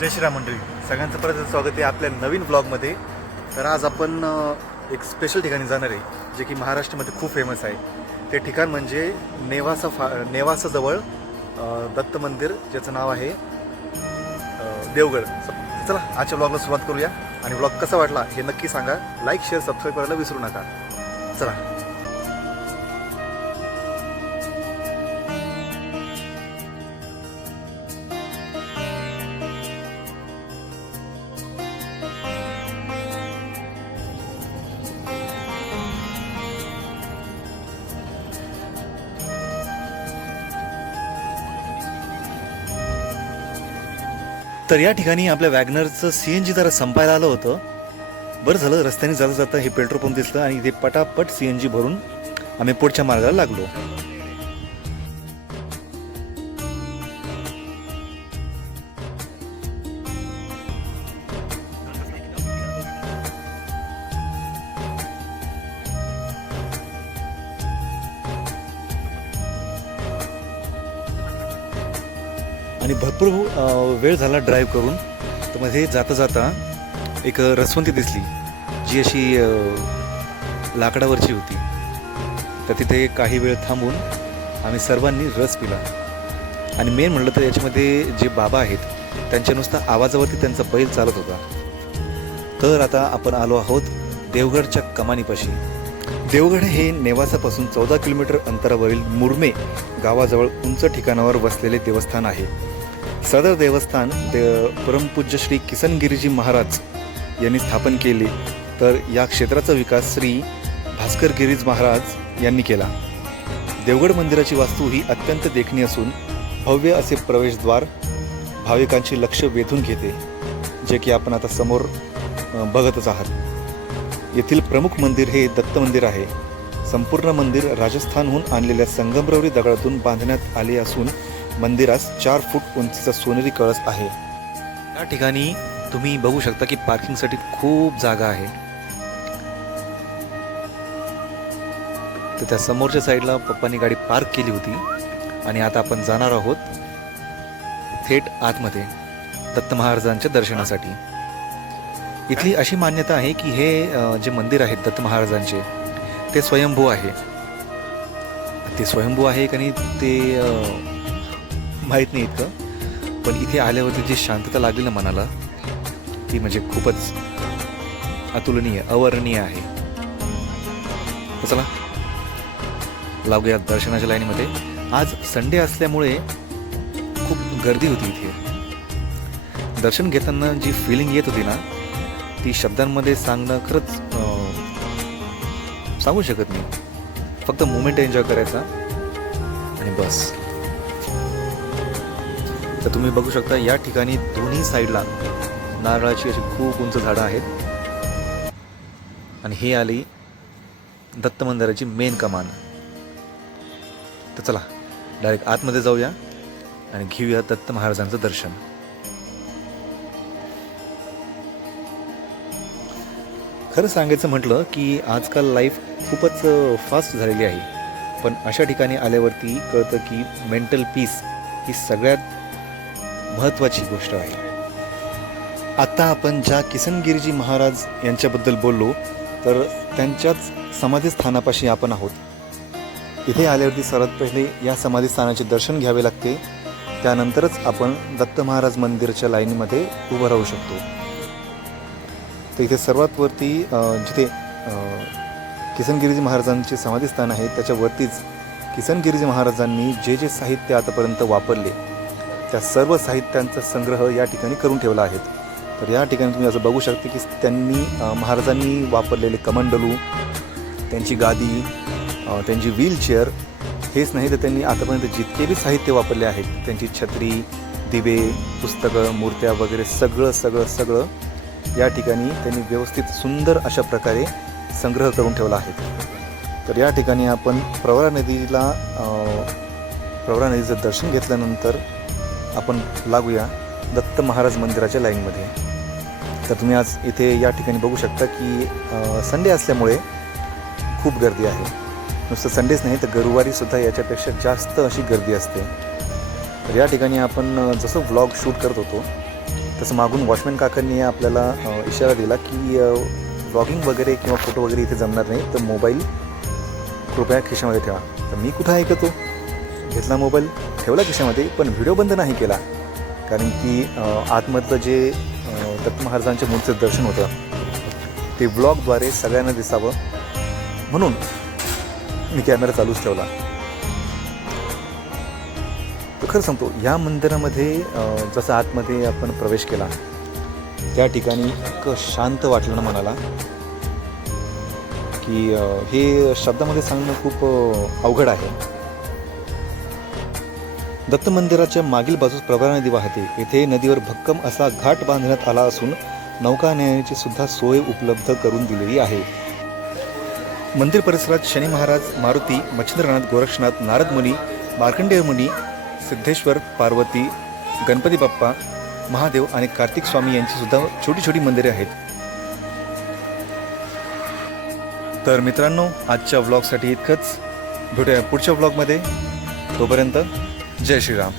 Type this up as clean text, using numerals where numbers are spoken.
जय श्रीराम मंडळी, सगळ्यांचं परत स्वागत आहे आपल्या नवीन ब्लॉगमध्ये. तर आज आपण एक स्पेशल ठिकाणी जाणार आहे जे की महाराष्ट्रामध्ये खूप फेमस आहे. ते ठिकाण म्हणजे नेवासाजवळ दत्त मंदिर, ज्याचं नाव आहे देवगड. चला आजच्या ब्लॉगला सुरुवात करूया. आणि ब्लॉग कसा वाटला हे नक्की सांगा. लाईक, शेअर, सबस्क्राईब करायला विसरू नका. चला. तर या ठिकाणी आपल्या वॅगनरचं CNG जरा संपायला आलं होतं. बरं झालं, रस्त्याने जाता जाता हे पेट्रोल पंप दिसलं आणि इथे पटापट CNG भरून आम्ही पुढच्या मार्गाला लागलो. आणि भरपूर वेळ झाला ड्राईव्ह करून. तर मध्ये जाता जाता एक रसवंती दिसली जी अशी लाकडावरची होती. तर तिथे काही वेळ थांबून आम्ही सर्वांनी रस पिला. आणि मेन म्हटलं तर याच्यामध्ये जे बाबा आहेत त्यांच्या नुसता आवाजावरती त्यांचा बैल चालत होता. तर आता आपण आलो आहोत देवगडच्या कमानीपाशी. देवगड हे नेवासापासून 14 किलोमीटर अंतरावरील मुरमे गावाजवळ उंच ठिकाणावर वसलेले देवस्थान आहे. सदर देवस्थान परमपूज्य श्री किसनगिरीजी महाराज यांनी स्थापन केले. तर या क्षेत्राचा विकास श्री भास्कर गिरीज महाराज यांनी केला. देवगड मंदिराची वास्तू ही अत्यंत देखणी असून भव्य असे प्रवेशद्वार भाविकांचे लक्ष वेधून घेते, जे की आपण आता समोर बघतच आहात. येथील प्रमुख मंदिर हे दत्त मंदिर आहे. संपूर्ण मंदिर राजस्थानहून आणलेल्या संगमरवरी दगडातून बांधण्यात आले असून मंदिरास 4 फूट उंचीचा सोनेरी कळस आहे. या ठिकाणी तुम्ही बघू शकता की पार्किंगसाठी खूप जागा आहे. तर त्या समोरच्या साईडला पप्पांनी गाडी पार्क केली होती आणि आता आपण जाणार आहोत थेट आतमध्ये दत्त महाराजांच्या दर्शनासाठी. इथली अशी मान्यता आहे की हे जे मंदिर आहेत दत्त महाराजांचे ते स्वयंभू आहे. ते स्वयंभू आहे का नाही ते माहीत नाही इतकं, पण इथे आल्यावरती जी शांतता लागली ना मनाला, ती म्हणजे खूपच अतुलनीय, अवर्णनीय आहे. तर चला लागूया दर्शनाच्या लाईनीमध्ये. आज संडे असल्यामुळे खूप गर्दी होती इथे. दर्शन घेताना जी फिलिंग येत होती ना, ती शब्दांमध्ये सांगणं खरंच सांगू शकत नाही. फक्त मोमेंट एन्जॉय करायचा आणि बस. तर तुम्ही बघू शकता या ठिकाणी दोन्ही साईडला नारळाची अशी खूप उंच झाडं आहेत. आणि हे आली दत्त मंदिराची मेन कमान. तर चला डायरेक्ट आतमध्ये जाऊया आणि घेऊया दत्त महाराजांचं दर्शन. खरं सांगायचं म्हटलं की आजकाल लाईफ खूपच फास्ट झालेली आहे. पण अशा ठिकाणी आल्यावरती कळतं की मेंटल पीस ही सगळ्यात महत्त्वाची गोष्ट आहे. आता आपण ज्या किसनगिरीजी महाराज यांच्याबद्दल बोललो, तर त्यांच्याच समाधीस्थानापाशी आपण आहोत. इथे आल्यावरती सर्वात पहिले या समाधीस्थानाचे दर्शन घ्यावे लागते. त्यानंतरच आपण दत्त महाराज मंदिरच्या लाईनीमध्ये उभं राहू शकतो. तर इथे सर्वात वरती जिथे किसनगिरीजी महाराजांचे समाधीस्थान आहे त्याच्यावरतीच किसनगिरीजी महाराजांनी जे जे साहित्य आतापर्यंत वापरले त्या सर्व साहित्यांचा संग्रह या ठिकाणी करून ठेवला आहे. तर या ठिकाणी तुम्ही असं बघू शकता की त्यांनी महाराजांनी वापरलेले कमंडलू, त्यांची गादी, त्यांची व्हीलचेअर, हेच नाही तर त्यांनी आतापर्यंत जितके बी साहित्य वापरले आहेत, त्यांची छत्री, दिवे, पुस्तकं, मूर्त्या वगैरे सगळं सगळं सगळं या ठिकाणी त्यांनी व्यवस्थित सुंदर अशा प्रकारे संग्रह करून ठेवला आहे. तर या ठिकाणी आपण प्रवरा नदीचं दर्शन घेतल्यानंतर आपण लागूया दत्त महाराज मंदिराच्या लाईनमध्ये. तर तुम्ही आज इथे या ठिकाणी बघू शकता की संडे असल्यामुळे खूप गर्दी आहे. नुसतं संडेच नाही तर गुरुवारीसुद्धा याच्यापेक्षा जास्त अशी गर्दी असते. तर या ठिकाणी आपण जसं व्लॉग शूट करत होतो तसं मागून वॉचमॅन काकांनी आपल्याला इशारा दिला की व्लॉगिंग वगैरे किंवा फोटो वगैरे इथे जमणार नाही, तर मोबाईल कृपया खिशामध्ये ठेवा. तर मी कुठं ऐकतो, घेतला मोबाईल, ठेवला खिशामध्ये, पण व्हिडिओ बंद नाही केला. कारण की आतमधलं जे दत्त महाराजांच्या मूर्तीचं दर्शन होतं ते व्लॉगद्वारे सगळ्यांना दिसावं म्हणून मी कॅमेरा चालूच ठेवला. तर खरं सांगतो, या मंदिरामध्ये जसं आतमध्ये आपण प्रवेश केला त्या ठिकाणी इतकं शांत वाटलं ना मनाला की हे शब्दामध्ये सांगणं खूप अवघड आहे. दत्त मंदिराच्या मागील बाजूस प्रवरा नदी वाहते. येथे नदीवर भक्कम असा घाट बांधण्यात आला असून नौका नेण्याची सुद्धा सोय उपलब्ध करून दिलेली आहे. मंदिर परिसरात शनी महाराज, मारुती, मच्छिंद्रनाथ, गोरक्षनाथ, नारद मुनी, मार्कंडेय मुनी, सिद्धेश्वर, पार्वती, गणपती बाप्पा, महादेव आणि कार्तिक स्वामी यांची सुद्धा छोटी छोटी मंदिरे आहेत. तर मित्रांनो, आजच्या व्लॉगसाठी इतकंच. भेटूया पुढच्या व्लॉगमध्ये. तोपर्यंत जय श्रीराम.